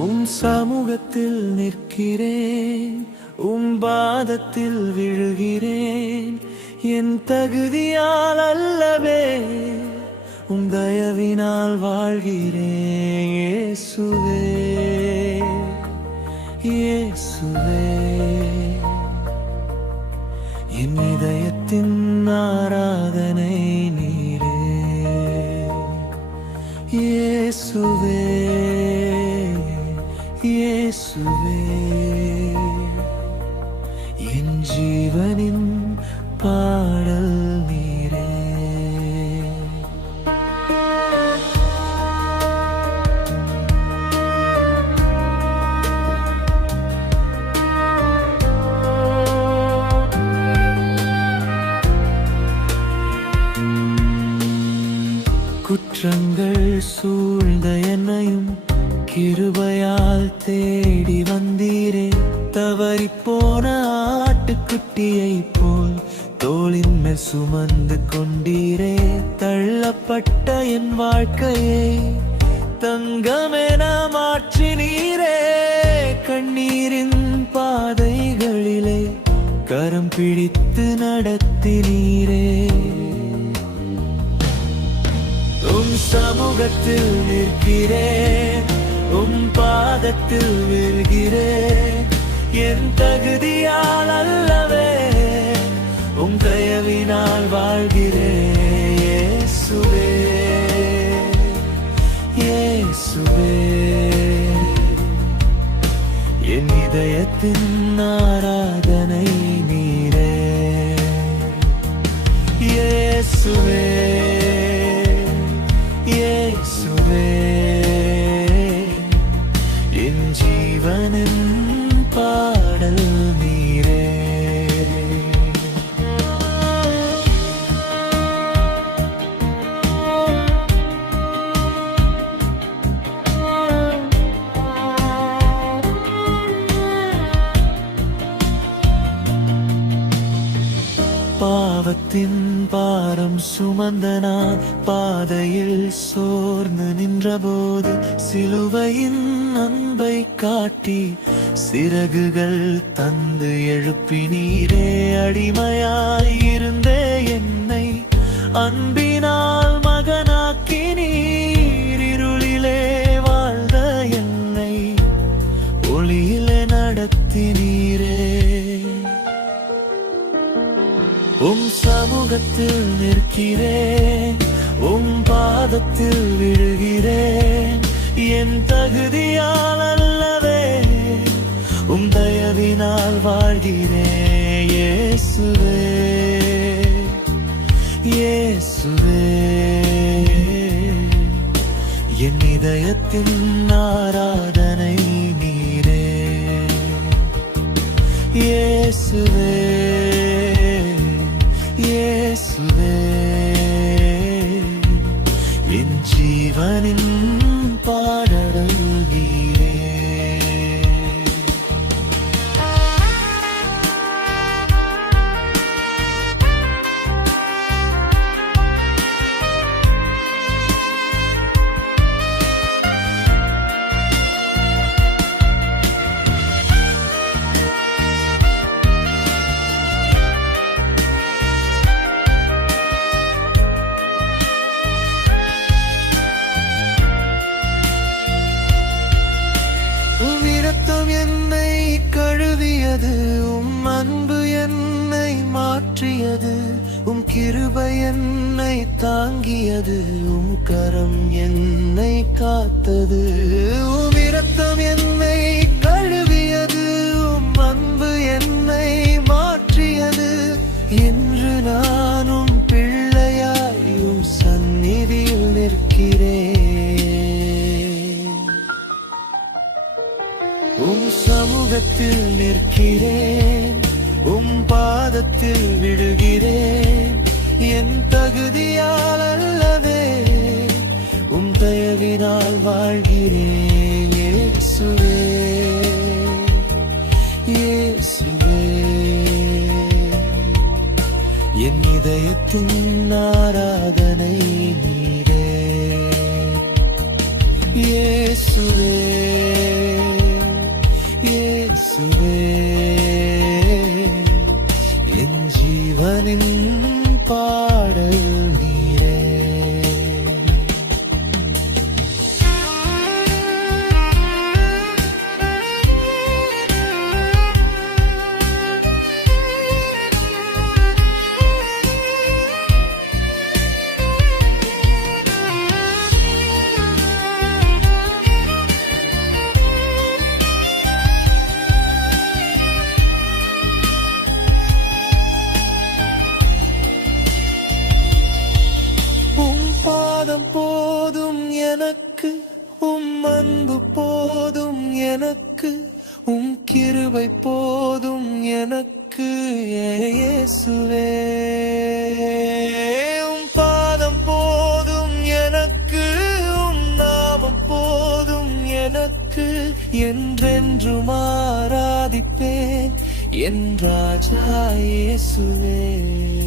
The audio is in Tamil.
உம் சமூகத்தில் நிற்கிறேன், உம் பாதத்தில் விழுகிறேன். என் தகுதியால் அல்லவே, உம் தயவினால் வாழ்கிறேன். இயேசுவே, இயேசுவே, என் இதயத்தின் ஆராதனை நீரே. இயேசுவே, இயேசுவே, என் ஜீவனின் பாடல் நீரே. குற்றங்கள் சூழ்ந்த என்னையும் கிருபையால் தேடி வந்தீரே. தவறிப்போன ஆட்டுக்குட்டியை போல் தோளின் மேல் சுமந்து கொண்டீரே. தள்ளப்பட்ட என் வாழ்க்கையை தங்கமென மாற்றினீரே. கண்ணீரின் பாதைகளிலே கரம் பிடித்து நடத்தினீரே. உம் சமூகத்தில் நிற்கிறேன், உம் பாதத்தில் விழுகிறேன். என் தகுதியால் அல்லவே, உம் தயவினால் வாழ்கிறேன். இயேசுவே, இயேசுவே, என் இதயத்தின் ஆராதனை நீரே. இயேசுவே, இயேசுவே, என் ஜீவனின் பாடல் நீரே. பாவத்தின் பாரம் சுமந்த நான் பாதையில் சோர்ந்து நின்றபோது சிலுவையின் அன்பை காட்டி சிறகுகள் தந்து எழுப்பினீரே. அடிமையாயிருந்தே என்னை அன்பினால் மகனாக்கினீர். இருளிலே வாழ்ந்த என்னை ஒளியிலே நடத்தினீரே. உம் சமூகத்தில் நிற்கிறேன், உம் பாதத்தில் விழுகிறேன். என் தகுதியால் அல்லவே, உம் தயவினால் வாழ்கிறேன். இயேசுவே, இயேசுவே, என் இதயத்தின் ஆராதனை நீரே. இயேசுவே, இயேசுவே, என் ஜீவனின் பாடல் நீரே. என்னை கழுவியது, உம் அன்பு என்னை மாற்றியது. உம் கிருபை என்னை தாங்கியது, உம் கரம் என்னை காத்தது. உம் இரத்தம் என்னை கழுவியது, உம் அன்பு என்னை மாற்றியது. என்று நானும் பிள்ளையாய் உம் சந்நிதியில் நிற்கிறேன். உம் சமூகத்தில் நிற்கிறேன், உம் பாதத்தில் விழுகிறேன். என் தகுதியால் அல்லவே, உம் தயவினால் வாழ்கிறேன். இயேசுவே, இயேசுவே, என் இதயத்தின் ஆராதனை நீரே. இயேசுவே. எனக்கு, உம் கிருபை போதும் எனக்கு இயேசுவே. உம் பாதம் போதும் எனக்கு, உம் நாமம் போதும் எனக்கு, என்றென்றும் ஆராதிப்பேன் என் ராஜா இயேசுவே.